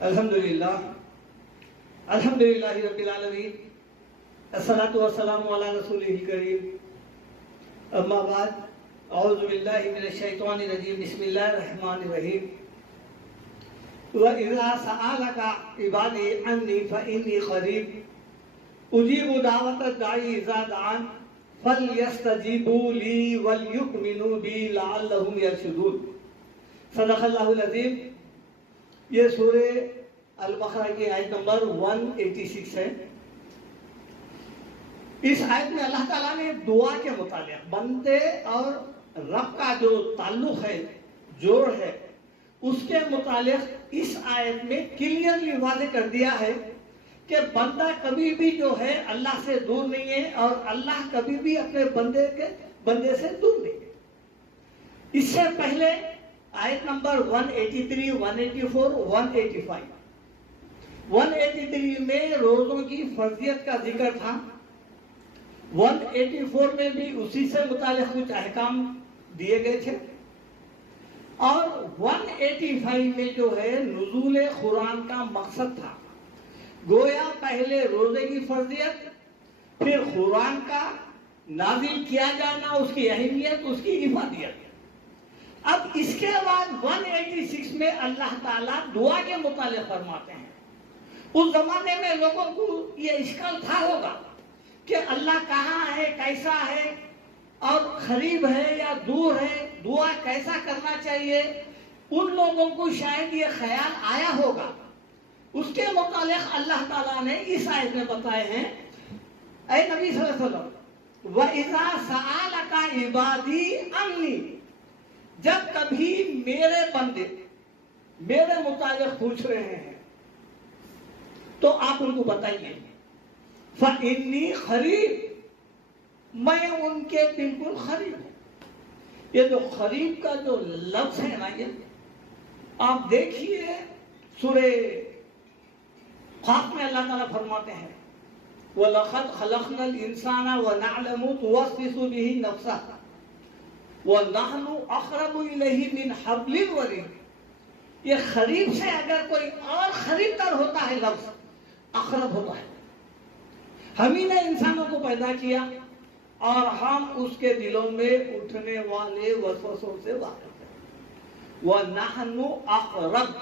الحمدللہ رب العالمین، الصلاۃ والسلام علی رسولہ الکریم، اما بعد، اعوذ باللہ من الشیطان الرجیم، بسم اللہ الرحمن الرحیم۔ وَإِذَا سَأَلَكَ عِبَادِي عَنِّي فَإِنِّي قَرِيبٌ أُجِيبُ دَعْوَةَ الدَّاعِ إِذَا دَعَانِ فَلْيَسْتَجِيبُوا لِي وَلْيُؤْمِنُوا بِي لَعَلَّهُمْ يَرْشُدُونَ۔ صدق اللہ العظیم۔ یہ سورہ البقرہ کی آیت نمبر 186 ہے۔ اس آیت میں اللہ تعالیٰ نے دعا کے متعلق، بندے اور رب کا جو تعلق ہے، جوڑ ہے، اس کے متعلق اس آیت میں کلیئرلی واضح کر دیا ہے کہ بندہ کبھی بھی جو ہے اللہ سے دور نہیں ہے، اور اللہ کبھی بھی اپنے بندے سے دور نہیں ہے۔ اس سے پہلے آیت نمبر 183، 184، 185 183 میں روزوں کی فرضیت کا ذکر تھا، 184 میں بھی اسی سے متعلق کچھ احکام دیے گئے تھے، اور 185 میں جو ہے نزول قرآن کا مقصد تھا۔ گویا پہلے روزے کی فرضیت، پھر قرآن کا نازل کیا جانا، اس کی اہمیت، اس کی افادیت۔ اب اس کے بعد 186 میں اللہ تعالیٰ دعا کے متعلق فرماتے ہیں۔ اس زمانے میں لوگوں کو یہ اشکال تھا ہوگا کہ اللہ کہاں ہے، کیسا ہے، اور قریب ہے یا دور ہے، دعا کیسا کرنا چاہیے۔ ان لوگوں کو شاید یہ خیال آیا ہوگا۔ اس کے متعلق اللہ تعالیٰ نے اس آیت میں بتائے ہیں، اے نبی صلی اللہ علیہ وسلم، وَإِذَا سَأَلَكَ عِبَادِي عَنِّي، جب کبھی میرے بندے میرے متعلق پوچھ رہے ہیں تو آپ ان کو بتائیے، فَإِنِّي قَرِيبٌ، میں ان کے بالکل قریب ہوں۔ یہ جو قریب کا جو لفظ ہے نا، یہ آپ دیکھیے سورہ قاف میں اللہ تعالیٰ فرماتے ہیں، وَلَقَدْ خَلَقْنَا الْإِنسَانَ وَنَعْلَمُ تُوَسْوِسُ بِهِ نَفْسُهُ وَنَحْنُ أَقْرَبُ إِلَيْهِ مِنْ حَبْلِ الْوَرِيدِ۔ یہ قریب سے اگر کوئی اور قریب تر ہوتا ہے، لفظ اقرب ہوتا ہے۔ ہم ہی نے انسانوں کو پیدا کیا، اور ہم اس کے دلوں میں اٹھنے والے وسوسوں سے واقف ہیں۔ وَنَحْنُ أَقْرَبُ،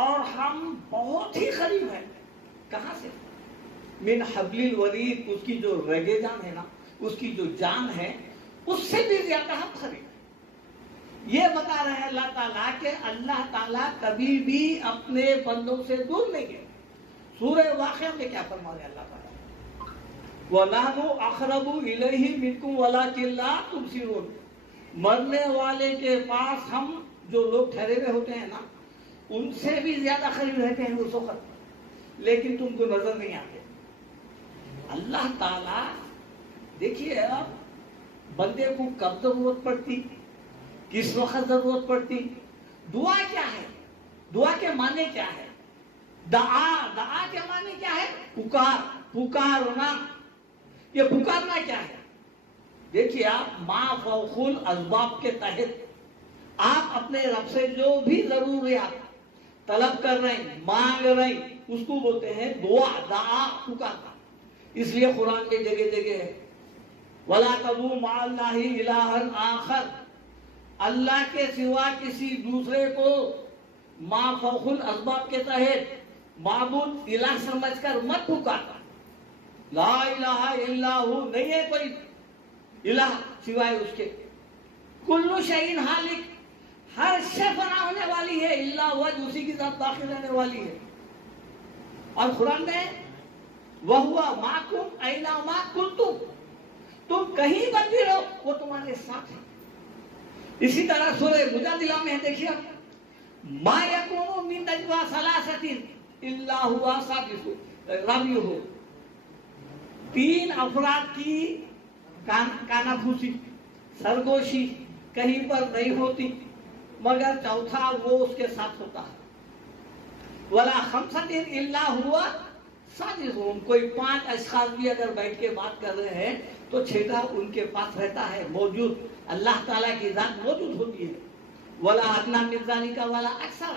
اور ہم بہت ہی قریب ہیں۔ کہاں سے؟ من حبل الورید، اس کی جو رگے جان ہے نا، اس کی جو جان ہے، اس سے بھی زیادہ ہم قریب ہیں۔ یہ بتا رہے ہیں اللہ تعالیٰ کہ اللہ تعالیٰ کبھی بھی اپنے بندوں سے دور نہیں ہے۔ سورہ واقعہ میں کیا فرما رہے ہیں اللہ تعالیٰ؟ وَنَحْنُ أَقْرَبُ إِلَيْهِ مِنْكُمْ وَلَكِنْ لَا تُبْصِرُونَ، مرنے والے کے پاس ہم جو لوگ ٹھہرے ہوئے ہوتے ہیں نا، ان سے بھی زیادہ قریب رہتے ہیں اس وقت، لیکن تم کو نظر نہیں آتے۔ اللہ تعالیٰ دیکھیے، اب بندے کو کب ضرورت پڑتی، کس وقت ضرورت پڑتی۔ دعا کیا ہے؟ دعا کے معنی کیا ہے؟ دعا کے معنی کیا ہے؟ پکارنا۔ یہ پکارنا کیا ہے؟ دیکھیے، آپ ما فوق الاسباب کے تحت آپ اپنے رب سے جو بھی ضروریات طلب کر رہے ہیں، مانگ رہے ہیں، اس کو بولتے ہیں دعا، پکارنا۔ اس لیے قرآن کے جگہ جگہ ہے، وَلَا تَدْعُوا مَعَ اللَّهِ إِلَٰهًا آخَرَ، اللہ کے سوا کسی دوسرے کو ما فوق الاسباب کے تحت معبود الہ سمجھ کر مت پکارنا۔ لا الہ الا ہو، نہیں ہے کوئی الہ سوائے اس کے۔ کل شیء ہالک، ہر شے فنا ہونے والی ہے، الا وجہ، اسی کی ذات داخل رہنے والی ہے۔ اور قرآن میں وَهُوَ مَعَكُمْ أَيْنَمَا كُنتُمْ، تم کہیں پر بھی رہو وہ تمہارے ساتھ ہے۔ اسی طرح سورہ مجادلہ میں دیکھیے، مَا يَكُونُ مِن نَجْوَىٰ ثَلَاثَةٍ إِلَّا هُوَ سَادِسُهُمْ رَابِعُهُمْ، تین افراد کی کانافوسی، سرگوشی کہیں پر نہیں ہوتی مگر چوتھا وہ اس کے ساتھ ہوتا ہے۔ وَلَا خَمْسَةٍ إِلَّا هُوَ سَادِسُهُمْ، کوئی 5 اشخاص بھی اگر بیٹھ کے بات کر رہے ہیں تو چھٹا ان کے پاس رہتا ہے، موجود، اللہ تعالیٰ کی ذات موجود ہوتی ہے۔ وَلَا أَدْنَىٰ مِن ذَٰلِكَ وَلَا أَكْثَرَ،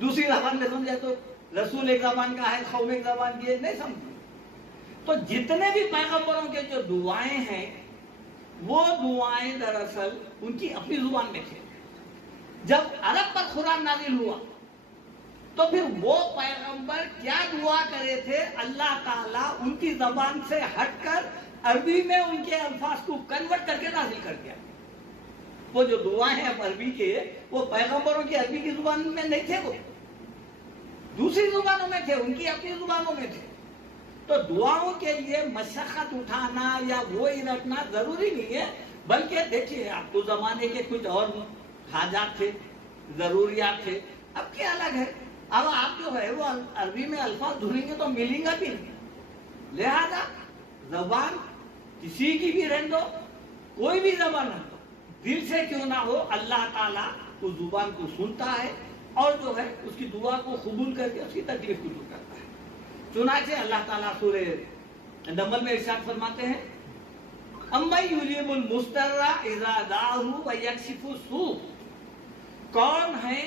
دوسری زبان میں سمجھے تو رسول ایک زبان کا ہے، قوم ایک زبان کی ہے، نہیں سمجھے. تو جتنے بھی پیغمبروں کے جو دعائیں ہیں وہ دعائیں دراصل ان کی اپنی زبان میں تھے. جب عرب پر قرآن نازل ہوا تو پھر وہ پیغمبر کیا دعا کرے تھے، اللہ تعالیٰ ان کی زبان سے ہٹ کر عربی میں ان کے الفاظ کو کنورٹ کر کے نازل کر دیا. وہ جو دعائیں ہیں عربی کے، وہ پیغمبروں کی عربی کی زبان میں نہیں تھے، وہ دوسری زبانوں میں تھے، ان کی اپنی زبانوں میں تھے. تو دعاؤں کے لیے مشقت اٹھانا یا وہی رکھنا ضروری نہیں ہے، بلکہ دیکھیے آپ کو زمانے کے کچھ اور حاجات تھے، ضروریات تھے، اب کیا الگ ہے. اب آپ جو ہے وہ عربی میں الفاظ ڈھونڈیں گے تو ملیں گا بھی نہیں. لہذا زبان کسی کی بھی رہنے دو، کوئی بھی زبان رہنے دو، دل سے کیوں نہ ہو، اللہ تعالیٰ اس زبان کو سنتا ہے اور جو ہے اس کی دعا کو قبول کر کے اس کی تکلیف کو دور کرتا ہے. چنانچہ اللہ تعالیٰ سورہ نمل میں ارشاد فرماتے ہیں اَمَّن يُجِيبُ الْمُضْطَرَّ إِذَا دَعَاهُ وَيَكْشِفُ السُّوءَ، کون ہے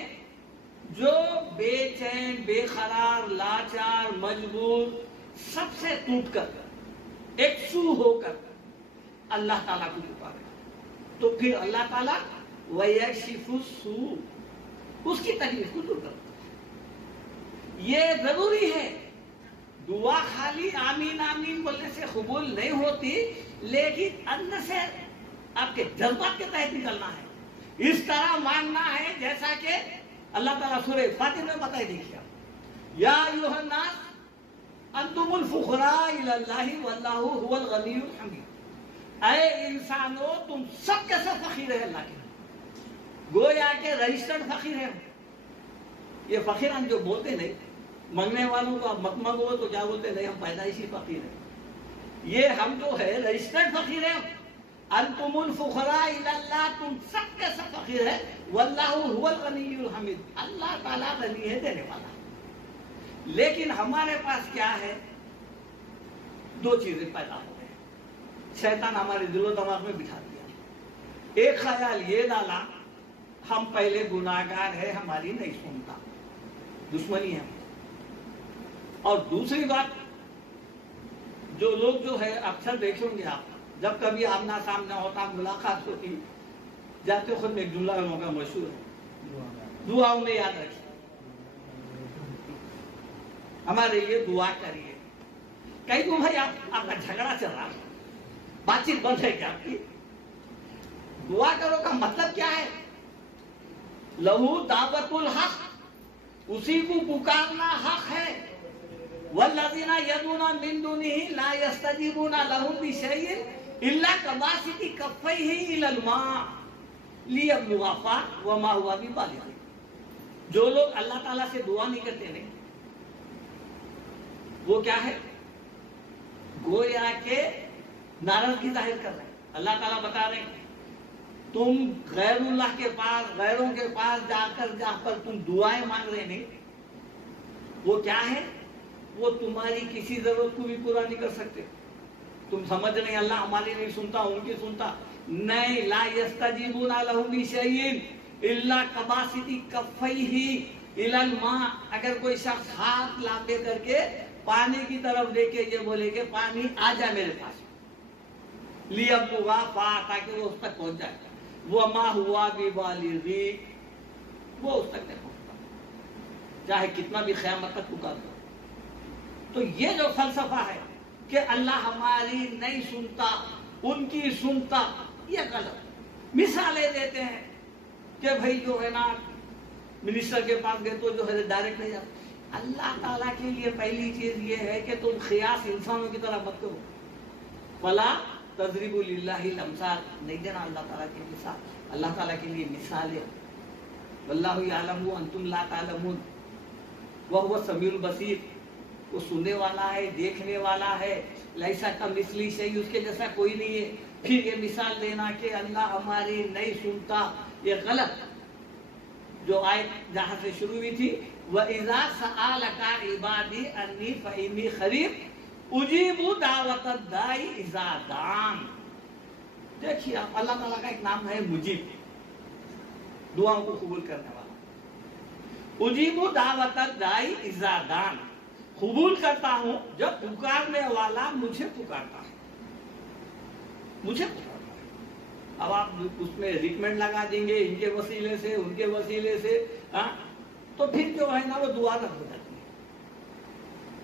جو بے چین، بے قرار، لاچار، مجبور، سب سے ٹوٹ کر، ایک سو ہو کر اللہ تعالیٰ کو پکارے، تو پھر اللہ تعالیٰ وَيَكْشِفُ السُّوءَ اس کی تکلیف کو دور کرتا ہے. یہ ضروری ہے. دعا خالی آمین آمین بولنے سے قبول نہیں ہوتی، لیکن اندر سے آپ کے جذبات کے تحت نکلنا ہے. اس طرح مانگنا ہے جیسا کہ اللہ تعالیٰ سورہ فاتر میں بتائی دیکھئے یا ایھا الناس انتم الفقراء الی اللہ واللہ هو الغنی الحمید. اے انسانوں تم سب کے سب فقیر ہیں اللہ کے، گویا کہ رجسٹرڈ فقیر ہیں. یہ فقیران جو بولتے نہیں، مانگنے والوں کو آپ مت مانگو تو کیا بولتے نہیں، ہم پیدائشی فقیر ہیں. یہ ہم جو ہے رجسٹرڈ فقیر ہیں. انتم الفقراء الی اللہ، تم سب کے سب فقیر ہیں. واللہ هو الغنی الحمید، اللہ تعالیٰ غنی ہے، دینے والا. لیکن ہمارے پاس کیا ہے، دو چیزیں پیدا ہو گئے. شیطان ہمارے دل و دماغ میں بٹھا دیا. ایک خیال یہ ڈالا ہم پہلے گناہگار ہیں، ہماری نہیں سنتا، دشمنی ہے. اور دوسری بات، جو لوگ جو ہے اکثر دیکھیں گے آپ، جب کبھی آمنا سامنا ہوتا، ملاقات ہوتی، جاتے خود میں ایک جملہ لوگوں کا مشہور ہے، دعاؤں میں یاد رکھیے، ہمارے لیے دعا کریے. کہیں تو بھائی آپ کا جھگڑا چل رہا، بات چیت بند ہے کیا آپ کی؟ دعا کرو کا مطلب کیا ہے؟ لہو دعوت الحق، اسی کو پکارنا حق ہے. والذین یدعون من دونہ لا یستجیبون لهم بشیء الا کباسط کفیہ الی الماء لیبلغ فاہ وما هو ببالغ. جو لوگ اللہ تعالیٰ سے دعا نہیں کرتے نہیں، وہ کیا ہے، گویا کہ ناراضگی ظاہر کر رہے ہیں. اللہ تعالیٰ بتا رہے ہیں تم غیر اللہ کے پاس، غیروں کے پاس جا کر جہاں پر تم دعائیں مانگ رہے نہیں، وہ کیا ہے، وہ تمہاری کسی ضرورت کو بھی پورا نہیں کر سکتے. تم سمجھ رہے ہیں اللہ ہماری نہیں سنتا، ان کی سنتا نہیں. لا یستجیبون لهم بشیء الا کباسط کفیہ الی الماء. اگر کوئی شخص ہاتھ لامبے کر کے پانی کی طرف لے کے یہ بولے کہ پانی آ جائے میرے پاس، لیبلغ فاہ، تاکہ وہ اس تک پہنچ جائے، وما هو ببالغ، وہ اس تک نہیں پہنچتا چاہے کتنا بھی قیامت تک پکار دو. تو یہ جو فلسفہ ہے کہ اللہ ہماری نہیں سنتا، ان کی سنتا، یہ غلط. مثالیں دیتے ہیں کہ بھائی جو ہے نا منسٹر کے پاس گئے تو جو ہے ڈائریکٹ نہیں جاتا. اللہ تعالیٰ کے لیے پہلی چیز یہ ہے کہ تم قیاس انسانوں کی طرح مت کرو. فلا تضربوا للہ الامثال، نہیں دینا اللہ تعالیٰ کی مثال. اللہ تعالیٰ کے لیے مثال ہے. واللہ یعلم وانتم لا تعلمون وہو السمیع البصیر، وہ سننے والا ہے، دیکھنے والا ہے. لیسا کمثلہ شیء، اس کے جیسا کوئی نہیں ہے. پھر یہ مثال دینا کہ اللہ ہماری نہیں سنتا، یہ غلط. جو آیت جہاں سے شروع ہوئی تھی وَإِذَا سَأَلَكَ عِبَادِي أَنِّي فَإِنِّي قَرِيبٌ أُجِيبُ دَعْوَةَ الدَّاعِ إِذَا دَعَانِ. دیکھیے آپ، اللہ تعالیٰ کا ایک نام ہے مجیب، دعاؤں کو قبول کرنے والا. اجیب دعوت الداعی اذا دعان، قبول کرتا ہوں جب پکارنے والا مجھے پکارتا ہے، مجھے پکارتا ہے۔ اب آپ اس میں ریکمنڈ لگا دیں گے ان کے وسیلے سے ان کے وسیلے سے، تو پھر جو ہے نا وہ دعا رد ہو جاتی ہے۔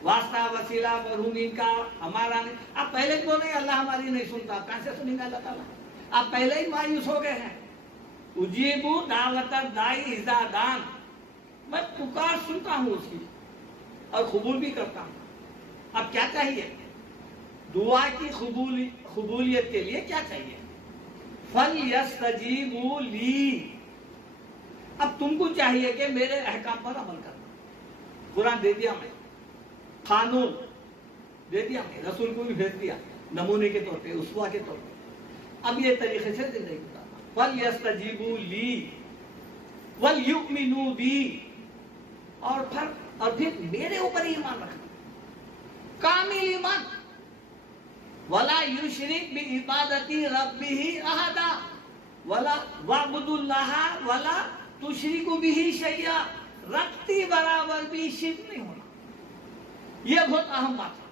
واسطہ وسیلہ مرحومین کا ہمارا نہیں۔ آپ پہلے ہی بولیں اللہ ہماری نہیں سنتا، کہاں سے سنیں گے اللہ تعالیٰ؟ آپ پہلے ہی مایوس ہو گئے ہیں۔ اجیب دعوت الداعی اذا دعان، میں پکار سنتا ہوں اس کی اور قبول بھی کرتا ہوں۔ اب کیا چاہیے؟ دعا کی قبولیت کے لیے کیا چاہیے؟ فَلْيَسْتَجِيبُوا لِي، اب تم کو چاہیے کہ میرے احکام پر عمل کرنا۔ قرآن دے دیا میں، قانون دے دیا میں، رسول کو بھی بھیج دیا نمونے کے طور پہ، اسوہ کے طور پہ۔ اب یہ طریقے سے زندگی گزارنا۔ فَلْيَسْتَجِيبُوا لِي وَلْيُؤْمِنُوا بِي، اور پھر میرے اوپر ایمان رکھنا، کامل ایمان۔ وَلَا يُشْرِكْ بِعِبَادَتِ رَبِّهِ أَحَدًا وَاعْبُدُوا اللَّهَ وَلَا تُشْرِكُوا بِهِ شَيْئًا، رکھتی برابر بھی شرک نہیں ہونا۔ یہ بہت اہم بات ہے۔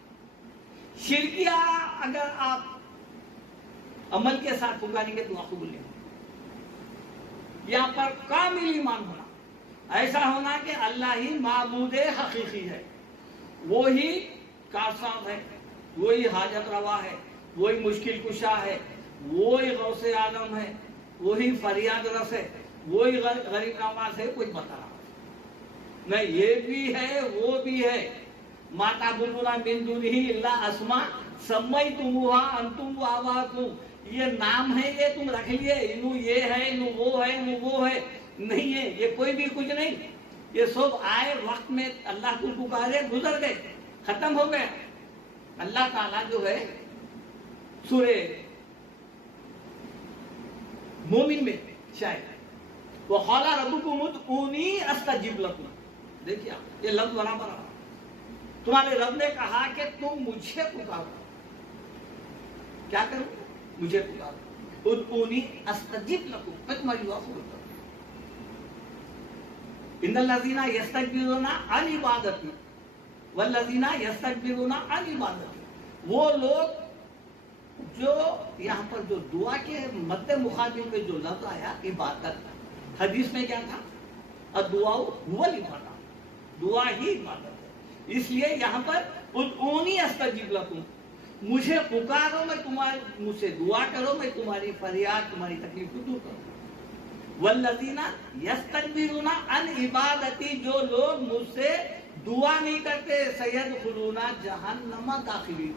شرکیہ اگر آپ عمل کے ساتھ پکاریں گے تو دعا قبول نہیں ہوگی۔ یہاں پر کامل ایمان ہونا، ایسا ہونا کہ اللہ ہی معبود حقیقی ہے، وہی کارساز ہے، وہی حاجت روا ہے، وہی مشکل کشا ہے، وہی غوث اعظم ہے، وہی فریاد رس ہے، وہی غریب نواز ہے، کچھ بتا رہا نہیں، یہ بھی ہے وہ بھی ہے۔ ما تعبدون من دونہ الا اسماء سمیتموها انتم وآباؤکم، یہ نام ہے یہ تم رکھ لیے، انہوں یہ ہے انہوں وہ ہے انہوں وہ ہے، نہیں ہے یہ کوئی بھی کچھ نہیں، یہ سب آئے وقت میں اللہ کو پکارے گزر گئے، ختم ہو گئے۔ اللہ تعالیٰ جو ہے سورہ مومن میں شاید وَقَالَ رَبُّكُمُ ادْعُونِي أَسْتَجِبْ لَكُمْ، دیکھیے یہ لفظ برابر آ، تمہارے رب نے کہا کہ تم مجھے پکارو، کیا کروں؟ مجھے پکارو، ادعونی استجب لکم، میں تمہاری دعا قبول کروں۔ ان الذین یستکبرون عن عبادتی والذین یستکبرون عن عبادتی، وہ لوگ جو یہاں پر جو دعا کے مد مقابل میں جو لفظ آیا عبادت، حدیث میں کیا تھا؟ الدعاء هو العبادہ، دعا ہی عبادت ہے، اس لیے یہاں پر ادعونی استجب لکم، مجھے پکارو، میں تمہارے مجھ سے دعا کرو، میں تمہاری فریاد تمہاری تکلیف کو دور کروں۔ والذین یستکبرون عن عبادتی، جو لوگ مجھ سے دعا نہیں کرتے، سیدخلون جہنم داخلین،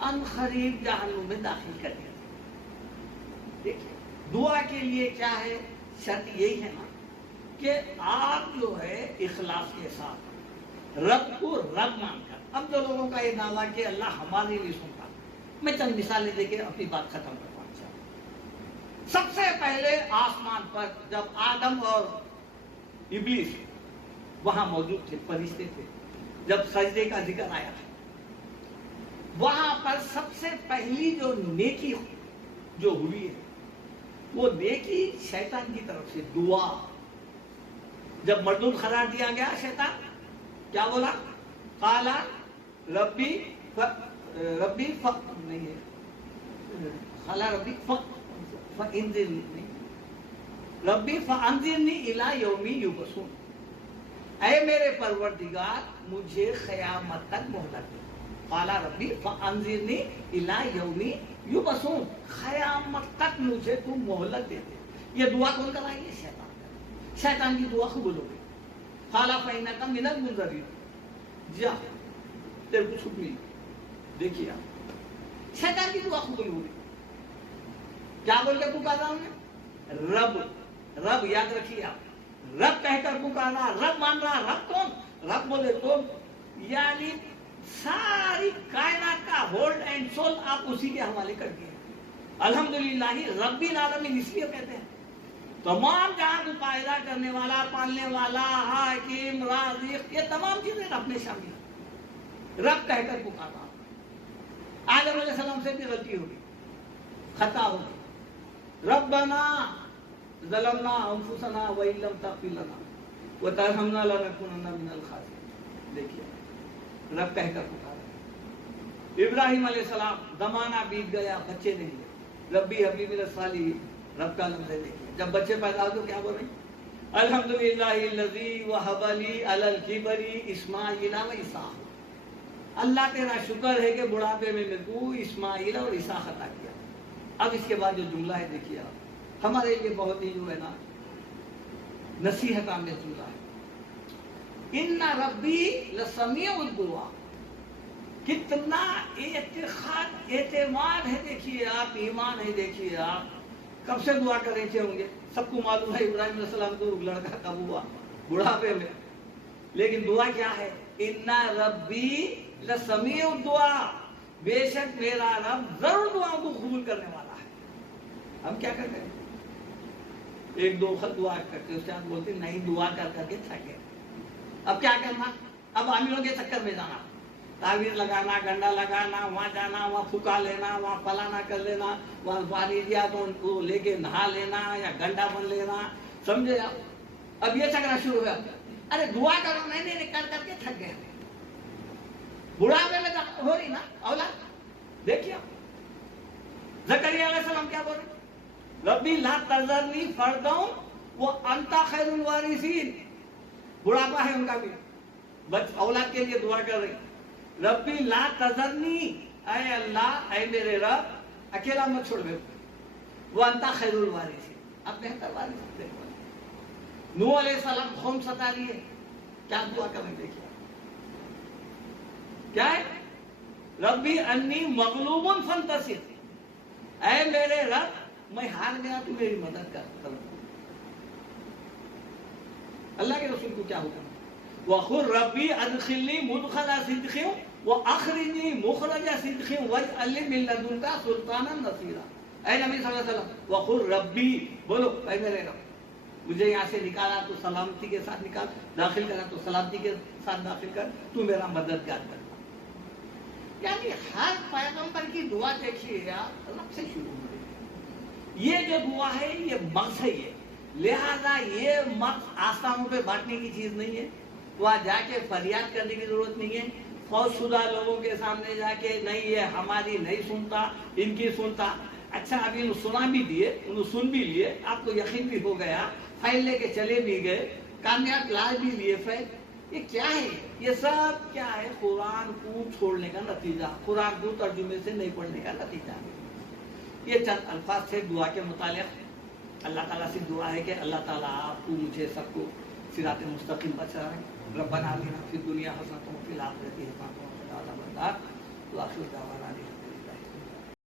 ان قریب جہنم میں داخل کر دیا۔ دیکھیں دعا کے لیے کیا ہے؟ شرط یہی ہے نا کہ آپ جو ہے اخلاص کے ساتھ رب کو رب مان کر۔ اب جو لوگوں کا یہ دعویٰ کہ اللہ ہماری نہیں سنتا، میں چند مثالیں دے کے اپنی بات ختم کرتا ہوں۔ سب سے پہلے آسمان پر جب آدم اور ابلیس وہاں موجود تھے، فرشتے تھے، جب سجدے کا ذکر آیا تھا، وہاں پر سب سے پہلی جو نیکی جو ہوئی ہے وہ نیکی شیطان کی طرف سے دعا۔ جب مردود قرار دیا گیا، شیطان کیا بولا؟ قالا ربی نہیں ہے، قالا ربی فانظرنی، ربی فانظرنی الی یوم یبعثون، اے میرے پروردگار مجھے قیامت تک مہلت دے۔ قالا ربی فانظرنی الی یوم یبعثون، قیامت تک مجھے تم مہلت دے دے۔ یہ دعا کون کرائے گی؟ شیطان۔ شیطان کی دعا قبول ہو گئی۔ قالا فإنک من المنظرین، جا تیرے کو چھٹ نہیں۔ دیکھیے آپ شیطان کی دعا قبول ہو گئی۔ کیا بول کے پکارا انہیں؟ رب، رب یاد رکھیے آپ، رب کہہ کر پکارا، رب مان رہا۔ رب کون؟ رب بولے تو یعنی ساری کائنات کا ہولڈ اینڈ سول آپ اسی کے حوالے کر دیے۔ الحمدللہ رب العالمین اس لیے کہتے ہیں، تمام جہاں کو پائیدہ کرنے والا، پالنے والا، حاکم، رازق، یہ تمام چیزیں رب میں شامل ہیں۔ رب کہہ کر پکارا۔ آدم علیہ السلام سے بھی غلطی ہوگی، خطا ہوگی۔ ربنا ظلمنا انفسنا وان لم تغفر لنا وَتَرْحَمْنَا لَنَكُونَنَّ مِنَ الْخَاسِرِينَ. دیکھیے رب کہہ کر پکارا. ابراہیم علیہ السلام زمانہ بیت گیا, بچے نہیں ہوئے. ربی حب لی من الصالحین, رب کا لفظ دیکھیے. جب بچے پیدا ہو تو کیا بول رہے ہیں؟ الحمدللہ الذی وہب لی علی الکبر اسماعیل و اسحاق. اللہ تیرا شکر ہے کہ بڑھاپے میں میرے کو اسماعیل اور اسحاق عطا کیا. اب اس کے بعد جو جملہ ہے دیکھیے آپ, ہمارے لیے بہت ہی جو ہے نا نصیحت آمیز جملہ ہے. ان ربی لسمیع الدعا. کتنا اعتماد ہے دیکھیے آپ, ایمان ہے دیکھیے آپ. کب سے دعا کر رہے تھے ہوں گے, سب کو معلوم ہے ابراہیم علیہ السلام کو لڑکا کب ہوا, بڑھاپے میں. لیکن دعا کیا ہے؟ ان ربی لسمیع الدعا, بے شک میرا رب ضرور دعاؤں کو قبول کرنے والا ہے. ہم کیا کرتے ہیں؟ ایک دو خط دعا کرتے, اس کے بعد بولتے نہیں دعا کر کر کے تھکے. اب کیا کرنا؟ اب عاملوں کے چکر میں جانا, تعویذ لگانا, گنڈا لگانا, وہاں جانا, وہاں پھکا لینا, وہاں فلانا کر لینا, وہاں پانی دیا تو ان کو لے کے نہا لینا یا گنڈا بن لینا. سمجھے آپ؟ اب یہ چکرا شروع ہوا. ارے دعا کرو, نہیں کر کر کے تھک گئے. بڑھاپے میں ہو رہی نا اولاد. دیکھیے زکریا علیہ السلام کیا بول رہے؟ ربی لا تذرنی فردا وانت خیر الوارثین. بڑھاپا ہے ان کا بھی, بس اولاد کے لیے دعا کر رہی. ربی لا تذرنی, اے اللہ, اے میرے رب, اکیلا مت چھوڑ دے. وانت خیر الوارثین, اب بہتر وارث دیکھو. نوح علیہ السلام قوم ستا رہی ہے, کیا دعا کریں دیکھیے کیا ہے؟ ربی انی مغلوب فانتصر. اے میرے رب, میں ہار گیا, تو میری مدد کر. اللہ کے رسول کو کیا حکم؟ وَقُلْ رَبِّ أَدْخِلْنِي مُدْخَلَ صِدْقٍ وَأَخْرِجْنِي مُخْرَجَ صِدْقٍ وَاجْعَلْ لِي مِن لَّدُنكَ سُلْطَانًا نَصِيرًا. اے نبی صلی اللہ علیہ وسلم, وَقُلْ رَبِّ, بولو اے میرے رب, مجھے یہاں سے نکالا تو سلامتی کے ساتھ نکال, داخل کرا تو سلامتی کے ساتھ داخل کر, تو میرا مددگار بن. یعنی ہر پیغمبر کی دعا دیکھیے آپ, رب سے شروع ہو رہی ہے. یہ جو دعا ہے یہ مقصد ہے, لہذا یہ مقصد آستانوں پہ بانٹنے کی چیز نہیں ہے. وہاں جا کے فریاد کرنے کی ضرورت نہیں ہے, فوج شدہ لوگوں کے سامنے جا کے نہیں یہ ہماری نہیں سنتا, ان کی سنتا. اچھا ابھی انہوں سنا بھی دیے, انہوں سن بھی لیے, آپ کو یقین بھی ہو گیا, فائل لے کے چلے بھی گئے, کامیاب لا بھی لیے فائل. یہ کیا ہے؟ یہ سب کیا ہے؟ قرآن کو چھوڑنے کا نتیجہ, قرآن کو ترجمے سے نہیں پڑھنے کا نتیجہ. یہ چند الفاظ سے دعا کے متعلق. اللہ تعالیٰ سے دعا ہے کہ اللہ تعالیٰ آپ کو مجھے سب کو صراط مستقیم پر چلائیں. ربنا آتنا فی الدنیا حسنۃ وفی الآخرۃ حسنۃ وقنا عذاب النار. وآخر دعوانا